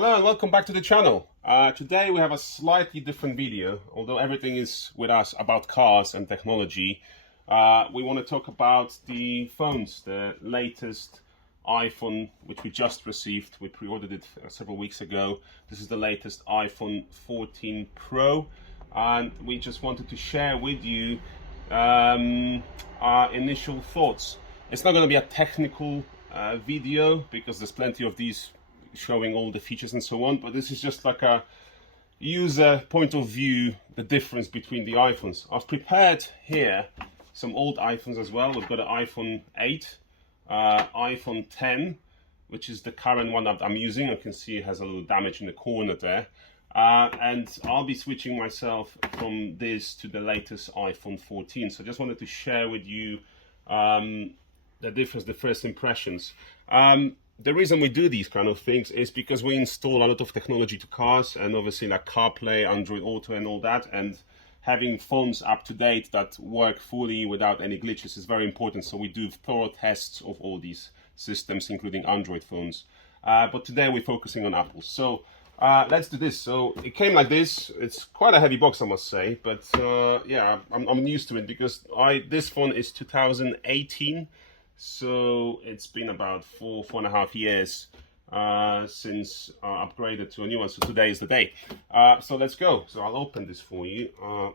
Hello and welcome back to the channel. Today we have a slightly different video, although everything is with us about cars and technology. We want to talk about the phones, the latest iPhone, which we just received. We pre-ordered it several weeks ago. This is the latest iPhone 14 Pro, and we just wanted to share with you our initial thoughts. It's not going to be a technical video because there's plenty of these showing all the features and so on, but this is just like a user point of view, the difference between the iPhones. I've prepared here some old iPhones as well. We've got an iPhone 8, iPhone 10, which is the current one that I'm using. You can see it has a little damage in the corner there. And I'll be switching myself from this to the latest iPhone 14. So I just wanted to share with you the difference, the first impressions. The reason we do these kind of things is because we install a lot of technology to cars, and obviously like CarPlay, Android Auto and all that, and having phones up to date that work fully without any glitches is very important. So we do thorough tests of all these systems, including Android phones. But today we're focusing on Apple. So let's do this. So it came like this. It's quite a heavy box, I must say, but yeah, I'm used to it because this phone is 2018. So it's been about four and a half years since I upgraded to a new one. So today is the day. So let's go. So I'll open this for you.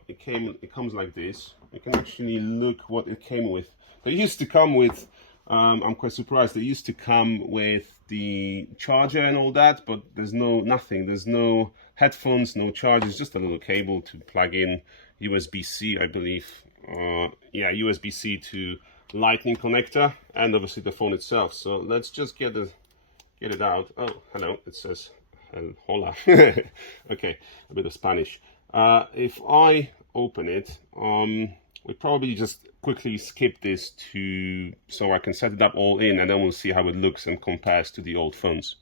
It comes like this. You can actually look what it came with. They used to come with, I'm quite surprised, they used to come with the charger and all that, but there's nothing. There's no headphones, no chargers, just a little cable to plug in USB-C, I believe. Yeah, USB-C to Lightning connector, and obviously the phone itself. So let's just get it out. Oh, hello, it says hola. Okay, a bit of Spanish. If I open it, we probably just quickly skip this so I can set it up all in, and then we'll see how it looks and compares to the old phones.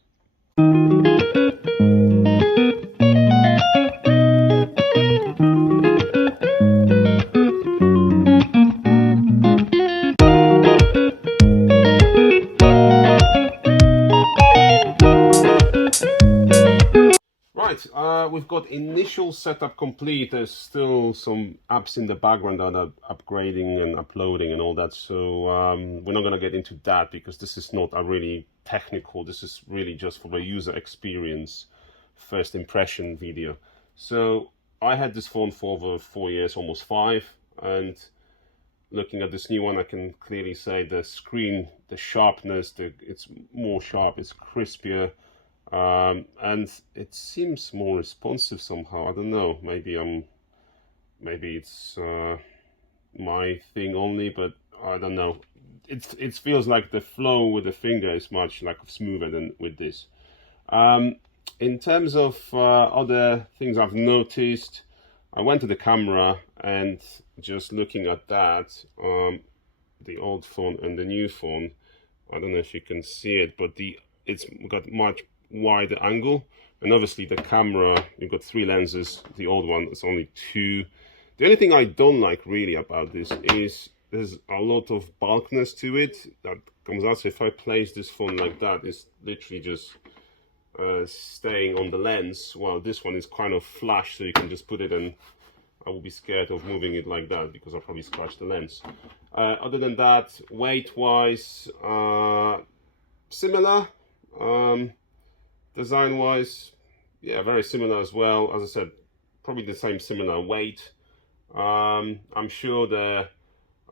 We've got initial setup complete. There's still some apps in the background that are upgrading and uploading and all that. So we're not going to get into that because this is not a really technical. This is really just for the user experience, first impression video. So I had this phone for over 4 years, almost 5. And looking at this new one, I can clearly say the screen, the sharpness, it's more sharp, it's crispier. And it seems more responsive somehow. I don't know. Maybe it's my thing only, but I don't know. It feels like the flow with the finger is much like smoother than with this. In terms of other things I've noticed, I went to the camera and just looking at that, the old phone and the new phone. I don't know if you can see it, but it's got much wider angle, and obviously the camera, you've got 3 lenses. The old one is only 2. The only thing I don't like really about this is there's a lot of bulkiness to it that comes out. So if I place this phone like that, it's literally just staying on the lens, while this one is kind of flush, so you can just put it in. I will be scared of moving it like that because I'll probably scratch the lens. Other than that, weight wise, similar. Design wise, yeah, very similar as well. As I said, probably the same similar weight. I'm sure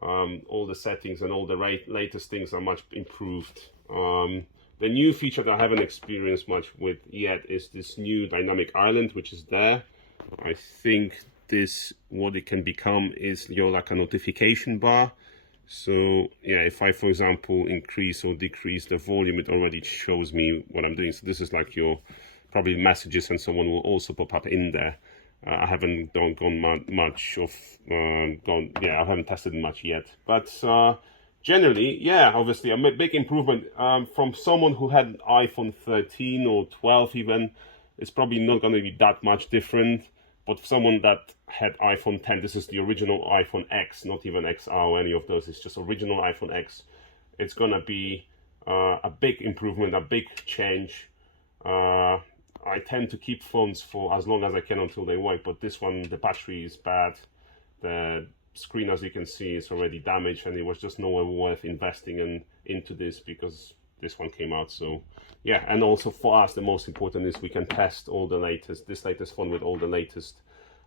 all the settings and all the latest things are much improved. The new feature that I haven't experienced much with yet is this new dynamic island, which is there. I think what it can become is like a notification bar. So yeah, if I, for example, increase or decrease the volume, it already shows me what I'm doing. So this is like your probably messages and so on will also pop up in there. I haven't I haven't tested much yet. But generally, yeah, obviously a big improvement from someone who had an iPhone 13 or 12 even. It's probably not going to be that much different. But for someone that had iPhone 10, this is the original iPhone X, not even XR or any of those, it's just original iPhone X. It's gonna be a big improvement, a big change. I tend to keep phones for as long as I can until they work, but this one, the battery is bad. The screen, as you can see, is already damaged, and it was just nowhere worth investing into this because this one came out. So yeah, and also for us, the most important is we can test all the this latest phone with all the latest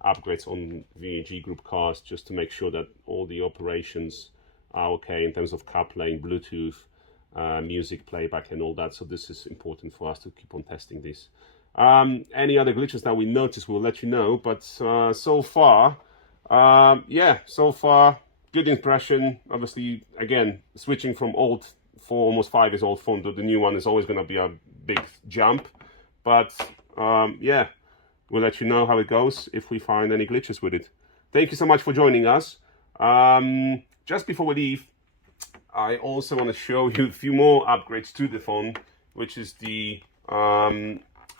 upgrades on VAG Group cars, just to make sure that all the operations are okay in terms of CarPlay, Bluetooth, music playback and all that. So this is important for us to keep on testing this. Any other glitches that we notice, we'll let you know. But so far, yeah, so far, good impression. Obviously, again, switching from old, almost 5 years old phone to the new one is always going to be a big jump. But yeah, we'll let you know how it goes if we find any glitches with it. Thank you so much for joining us. Just before we leave, I also want to show you a few more upgrades to the phone, which is the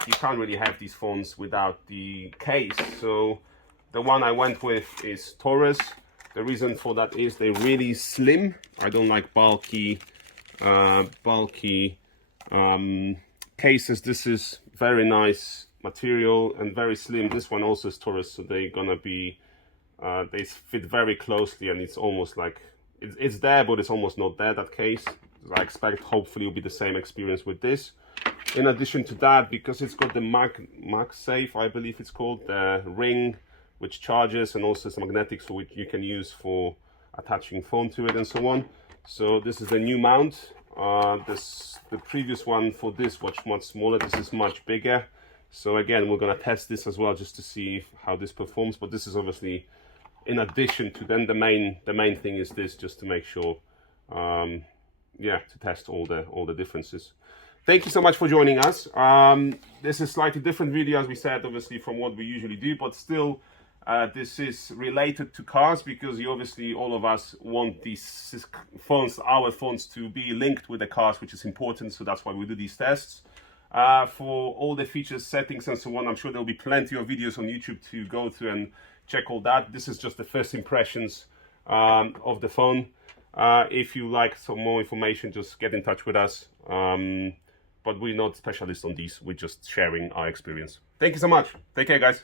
you can't really have these phones without the case. So the one I went with is Taurus. The reason for that is they're really slim. I don't like bulky cases. This is very nice material and very slim. This one also is Taurus, so they're gonna be they fit very closely, and it's almost like it's there, but it's almost not there, that case. I expect hopefully will be the same experience with this. In addition to that, because it's got the MagSafe, I believe it's called, the ring which charges, and also some magnetics for which you can use for attaching phone to it and so on. So this is the new mount. The previous one for this was much smaller. This is much bigger. So again, we're gonna test this as well just to see how this performs. But this is obviously in addition to then the main thing is this, just to make sure, yeah, to test all the differences. Thank you so much for joining us. This is slightly different video, as we said, obviously, from what we usually do, but still, this is related to cars because you obviously, all of us want these phones, our phones, to be linked with the cars, which is important. So that's why we do these tests. For all the features, settings, and so on, I'm sure there'll be plenty of videos on YouTube to go through and check all that. This is just the first impressions of the phone. If you like some more information, just get in touch with us. But we're not specialists on these. We're just sharing our experience. Thank you so much. Take care, guys.